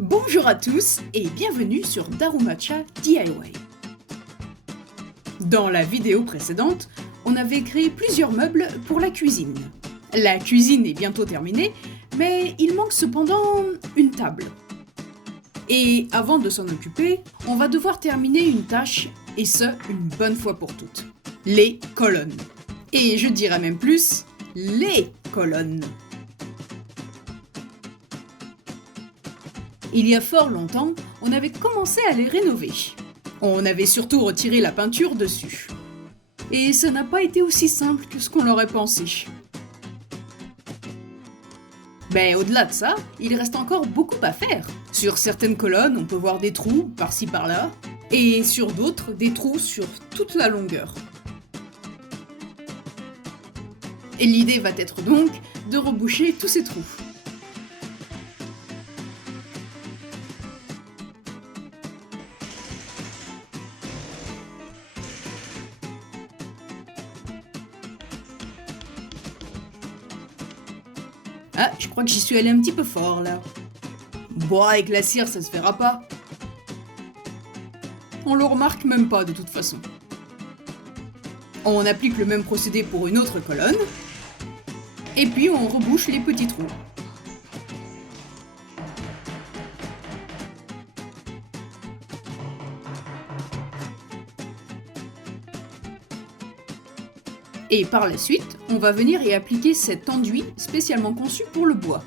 Bonjour à tous et bienvenue sur Darumacha DIY. Dans la vidéo précédente, on avait créé plusieurs meubles pour la cuisine. La cuisine est bientôt terminée, mais il manque cependant une table. Et avant de s'en occuper, on va devoir terminer une tâche, et ce, une bonne fois pour toutes. Les colonnes. Et je dirais même plus, les colonnes. Il y a fort longtemps, on avait commencé à les rénover. On avait surtout retiré la peinture dessus. Et ça n'a pas été aussi simple que ce qu'on l'aurait pensé. Mais au-delà de ça, il reste encore beaucoup à faire. Sur certaines colonnes, on peut voir des trous par-ci par-là, et sur d'autres, des trous sur toute la longueur. Et l'idée va être donc de reboucher tous ces trous. Ah, je crois que j'y suis allé un petit peu fort là. Bon, avec la cire, ça se verra pas. On le remarque même pas de toute façon. On applique le même procédé pour une autre colonne. Et puis on rebouche les petits trous. Et par la suite, on va venir y appliquer cet enduit spécialement conçu pour le bois.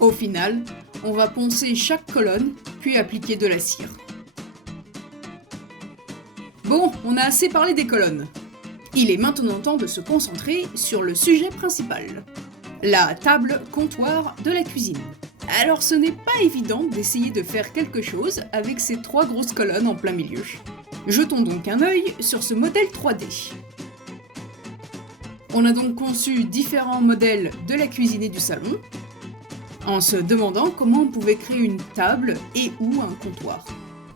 Au final, on va poncer chaque colonne, puis appliquer de la cire. Bon, on a assez parlé des colonnes. Il est maintenant temps de se concentrer sur le sujet principal. La table comptoir de la cuisine. Alors ce n'est pas évident d'essayer de faire quelque chose avec ces trois grosses colonnes en plein milieu. Jetons donc un œil sur ce modèle 3D. On a donc conçu différents modèles de la cuisine et du salon, en se demandant comment on pouvait créer une table et ou un comptoir.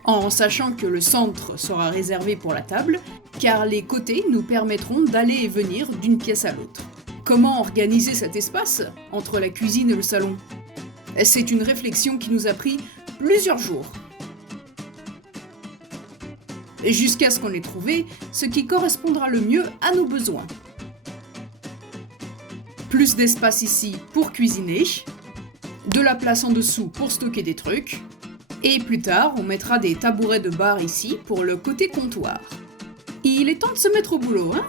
En sachant que le centre sera réservé pour la table, car les côtés nous permettront d'aller et venir d'une pièce à l'autre. Comment organiser cet espace entre la cuisine et le salon? C'est une réflexion qui nous a pris plusieurs jours. Jusqu'à ce qu'on ait trouvé ce qui correspondra le mieux à nos besoins. Plus d'espace ici pour cuisiner, de la place en dessous pour stocker des trucs, et plus tard on mettra des tabourets de bar ici pour le côté comptoir. Il est temps de se mettre au boulot, hein?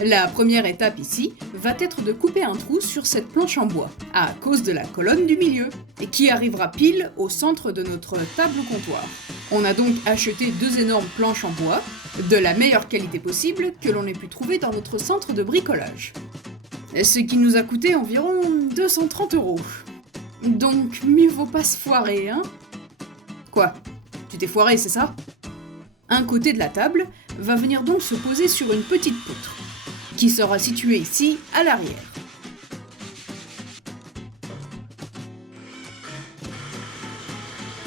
La première étape ici va être de couper un trou sur cette planche en bois, à cause de la colonne du milieu, et qui arrivera pile au centre de notre table comptoir. On a donc acheté deux énormes planches en bois, de la meilleure qualité possible que l'on ait pu trouver dans notre centre de bricolage. Ce qui nous a coûté environ 230 €. Donc mieux vaut pas se foirer, hein? Quoi? Tu t'es foiré, c'est ça? Un côté de la table va venir donc se poser sur une petite poutre, qui sera située ici, à l'arrière.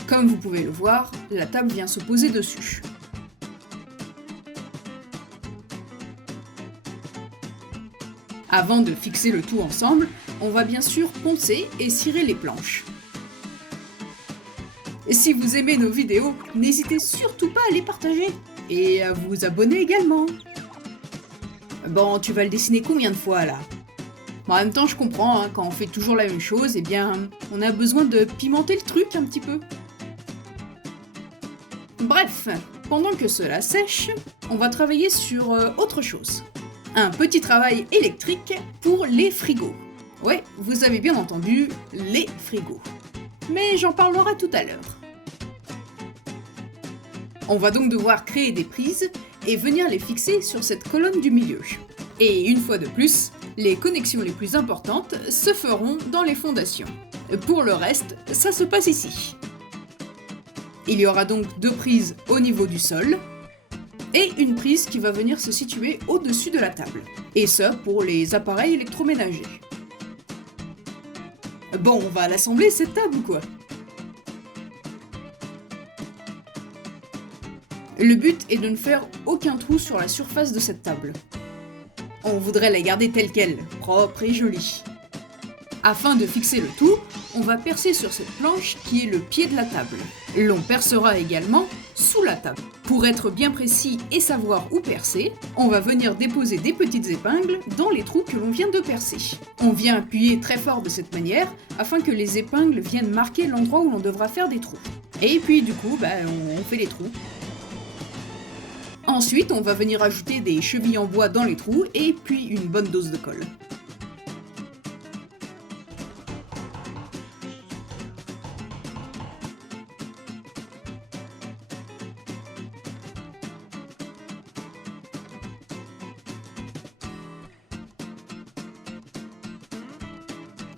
Comme vous pouvez le voir, la table vient se poser dessus. Avant de fixer le tout ensemble, on va bien sûr poncer et cirer les planches. Et si vous aimez nos vidéos, n'hésitez surtout pas à les partager et à vous abonner également. Bon, tu vas le dessiner combien de fois là? En même temps, je comprends, hein, quand on fait toujours la même chose, eh bien, on a besoin de pimenter le truc un petit peu. Bref, pendant que cela sèche, on va travailler sur autre chose. Un petit travail électrique pour les frigos. Ouais, vous avez bien entendu, les frigos. Mais j'en parlerai tout à l'heure. On va donc devoir créer des prises et venir les fixer sur cette colonne du milieu. Et une fois de plus, les connexions les plus importantes se feront dans les fondations. Pour le reste, ça se passe ici. Il y aura donc deux prises au niveau du sol, et une prise qui va venir se situer au-dessus de la table. Et ça pour les appareils électroménagers. Bon, on va l'assembler cette table ou quoi? Le but est de ne faire aucun trou sur la surface de cette table. On voudrait la garder telle qu'elle, propre et jolie. Afin de fixer le tout, on va percer sur cette planche qui est le pied de la table. L'on percera également sous la table. Pour être bien précis et savoir où percer, on va venir déposer des petites épingles dans les trous que l'on vient de percer. On vient appuyer très fort de cette manière afin que les épingles viennent marquer l'endroit où l'on devra faire des trous. Et puis du coup, on fait les trous. Ensuite, on va venir ajouter des chevilles en bois dans les trous et puis une bonne dose de colle.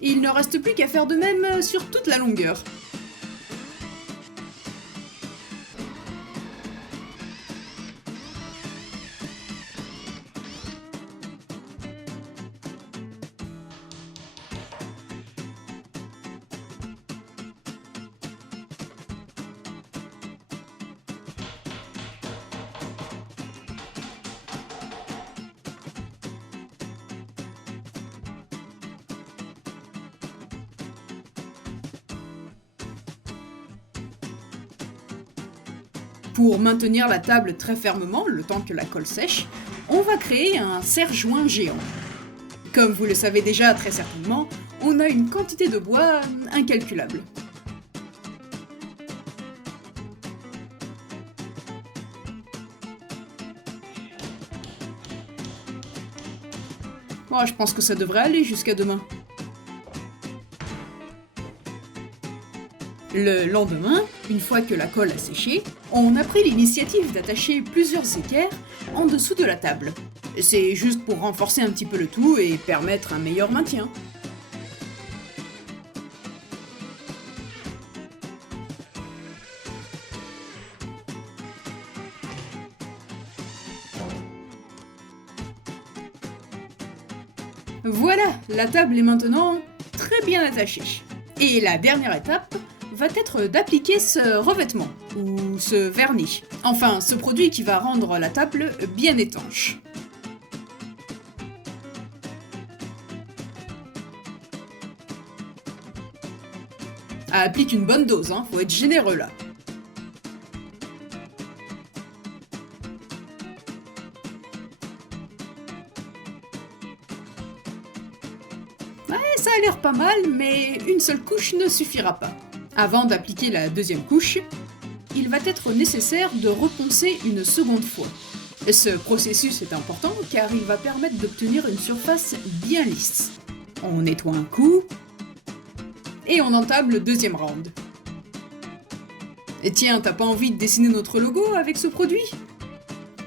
Il ne reste plus qu'à faire de même sur toute la longueur. Pour maintenir la table très fermement, le temps que la colle sèche, on va créer un serre-joint géant. Comme vous le savez déjà très certainement, on a une quantité de bois incalculable. Bon, je pense que ça devrait aller jusqu'à demain. Le lendemain, une fois que la colle a séché, on a pris l'initiative d'attacher plusieurs équerres en dessous de la table. C'est juste pour renforcer un petit peu le tout et permettre un meilleur maintien. Voilà, la table est maintenant très bien attachée. Et la dernière étape va être d'appliquer ce revêtement, ou ce vernis. Enfin, ce produit qui va rendre la table bien étanche. Applique une bonne dose, faut être généreux là. Ouais, ça a l'air pas mal, mais une seule couche ne suffira pas. Avant d'appliquer la deuxième couche, il va être nécessaire de reponcer une seconde fois. Ce processus est important car il va permettre d'obtenir une surface bien lisse. On nettoie un coup et on entame le deuxième round. Et tiens, t'as pas envie de dessiner notre logo avec ce produit?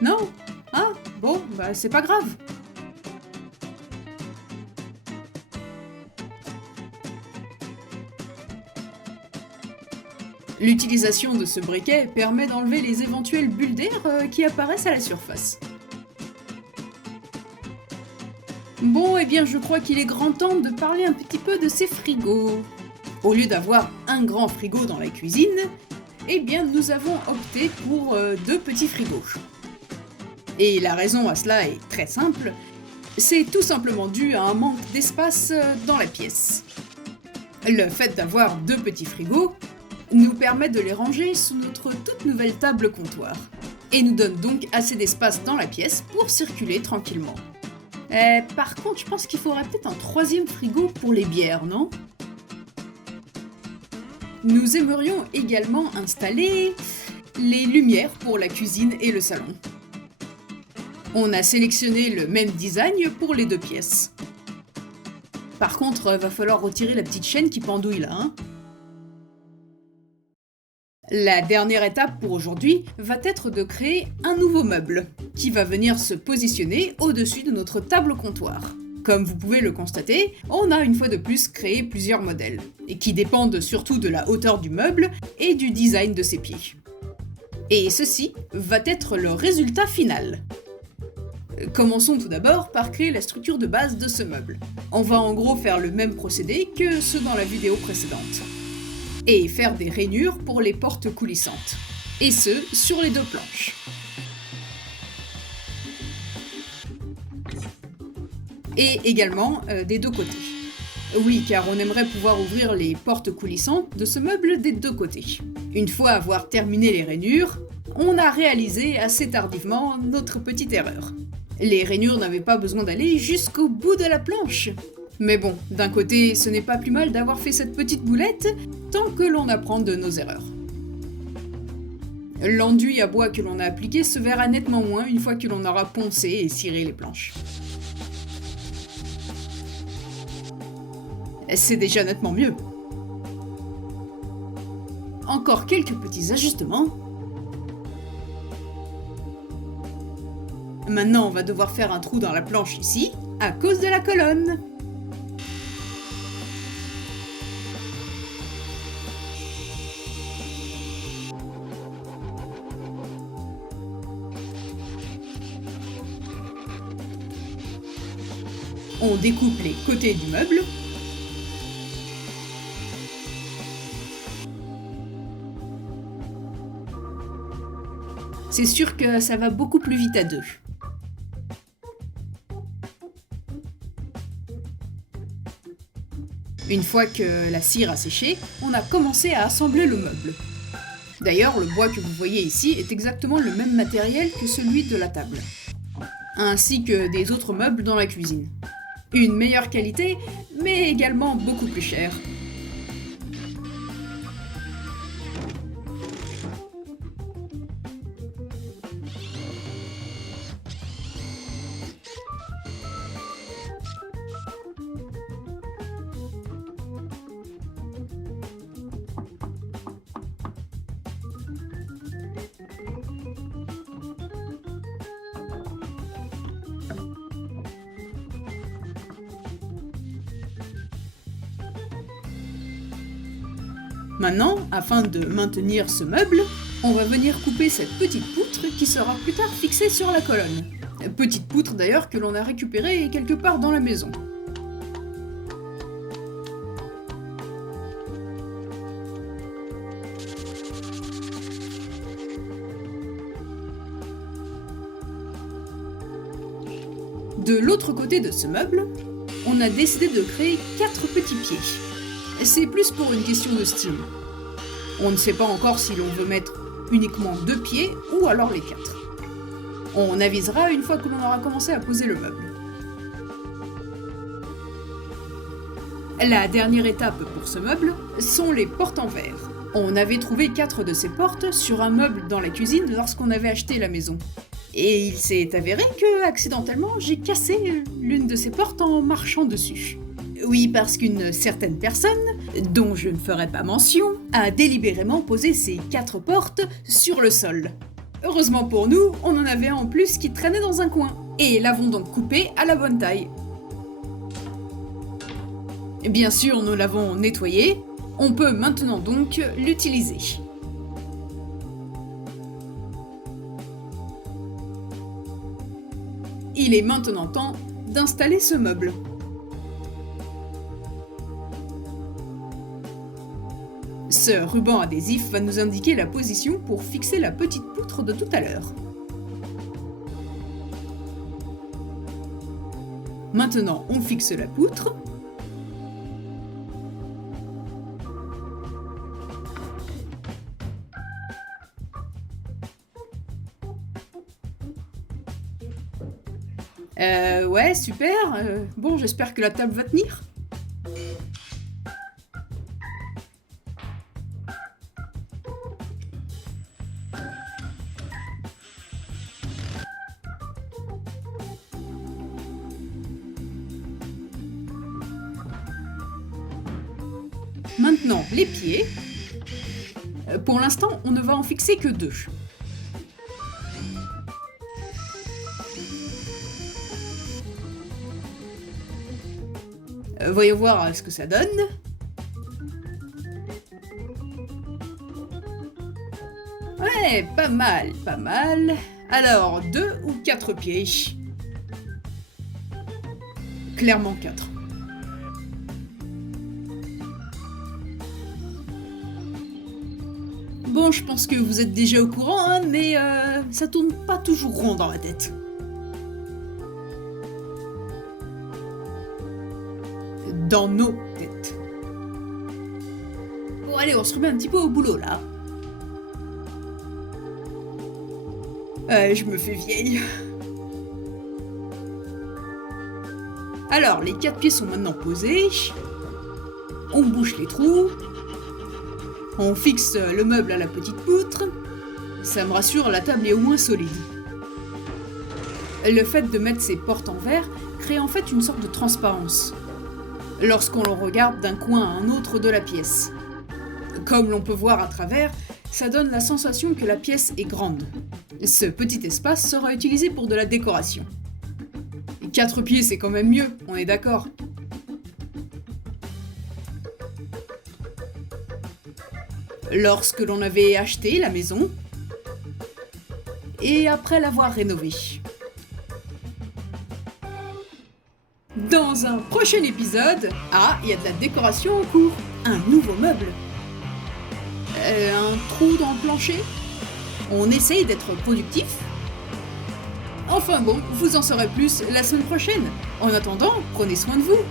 Non? Ah, bon, c'est pas grave. L'utilisation de ce briquet permet d'enlever les éventuelles bulles d'air qui apparaissent à la surface. Bon, eh bien je crois qu'il est grand temps de parler un petit peu de ces frigos. Au lieu d'avoir un grand frigo dans la cuisine, eh bien nous avons opté pour deux petits frigos. Et la raison à cela est très simple, c'est tout simplement dû à un manque d'espace dans la pièce. Le fait d'avoir deux petits frigos nous permet de les ranger sous notre toute nouvelle table comptoir, et nous donne donc assez d'espace dans la pièce pour circuler tranquillement. Par contre, je pense qu'il faudrait peut-être un troisième frigo pour les bières, non? Nous aimerions également installer les lumières pour la cuisine et le salon. On a sélectionné le même design pour les deux pièces. Par contre, va falloir retirer la petite chaîne qui pendouille là, hein. La dernière étape pour aujourd'hui va être de créer un nouveau meuble, qui va venir se positionner au-dessus de notre table comptoir. Comme vous pouvez le constater, on a une fois de plus créé plusieurs modèles, et qui dépendent surtout de la hauteur du meuble et du design de ses pieds. Et ceci va être le résultat final. Commençons tout d'abord par créer la structure de base de ce meuble. On va en gros faire le même procédé que ceux dans la vidéo précédente. Et faire des rainures pour les portes coulissantes. et ce, sur les deux planches. Et également des deux côtés. Oui, car on aimerait pouvoir ouvrir les portes coulissantes de ce meuble des deux côtés. Une fois avoir terminé les rainures, on a réalisé assez tardivement notre petite erreur. Les rainures n'avaient pas besoin d'aller jusqu'au bout de la planche. Mais bon, d'un côté, ce n'est pas plus mal d'avoir fait cette petite boulette, tant que l'on apprend de nos erreurs. L'enduit à bois que l'on a appliqué se verra nettement moins une fois que l'on aura poncé et ciré les planches. C'est déjà nettement mieux. Encore quelques petits ajustements. Maintenant, on va devoir faire un trou dans la planche ici, à cause de la colonne. On découpe les côtés du meuble. C'est sûr que ça va beaucoup plus vite à deux. Une fois que la cire a séché, on a commencé à assembler le meuble. D'ailleurs, le bois que vous voyez ici est exactement le même matériel que celui de la table, ainsi que des autres meubles dans la cuisine. Une meilleure qualité, mais également beaucoup plus chère. Maintenant, afin de maintenir ce meuble, on va venir couper cette petite poutre qui sera plus tard fixée sur la colonne. Petite poutre d'ailleurs que l'on a récupérée quelque part dans la maison. De l'autre côté de ce meuble, on a décidé de créer 4 petits pieds. C'est plus pour une question de style. On ne sait pas encore si l'on veut mettre uniquement 2 pieds ou alors les 4. On avisera une fois que l'on aura commencé à poser le meuble. La dernière étape pour ce meuble sont les portes en verre. On avait trouvé 4 de ces portes sur un meuble dans la cuisine lorsqu'on avait acheté la maison. Et il s'est avéré que, accidentellement, j'ai cassé l'une de ces portes en marchant dessus. Oui, parce qu'une certaine personne, dont je ne ferai pas mention, a délibérément posé ces 4 portes sur le sol. Heureusement pour nous, on en avait un en plus qui traînait dans un coin, et l'avons donc coupé à la bonne taille. Bien sûr, nous l'avons nettoyé, on peut maintenant donc l'utiliser. Il est maintenant temps d'installer ce meuble. Ce ruban adhésif va nous indiquer la position pour fixer la petite poutre de tout à l'heure. Maintenant, on fixe la poutre. Ouais, super. Bon, j'espère que la table va tenir. Maintenant, les pieds. Pour l'instant, on ne va en fixer que 2. Voyons voir ce que ça donne. Ouais, pas mal, pas mal. Alors, 2 ou 4 pieds? Clairement 4. Bon, je pense que vous êtes déjà au courant, hein, mais ça tourne pas toujours rond dans ma tête. Dans nos têtes. Bon, allez, on se remet un petit peu au boulot, là. Je me fais vieille. Alors, les 4 pieds sont maintenant posés. On bouche les trous. On fixe le meuble à la petite poutre. Ça me rassure, la table est au moins solide. Le fait de mettre ces portes en verre crée en fait une sorte de transparence lorsqu'on le regarde d'un coin à un autre de la pièce. Comme l'on peut voir à travers, ça donne la sensation que la pièce est grande. Ce petit espace sera utilisé pour de la décoration. 4 pieds, c'est quand même mieux, on est d'accord. Lorsque l'on avait acheté la maison, et après l'avoir rénovée. Dans un prochain épisode, il y a de la décoration en cours. Un nouveau meuble. Un trou dans le plancher. On essaye d'être productif. Enfin bon, vous en saurez plus la semaine prochaine. En attendant, prenez soin de vous.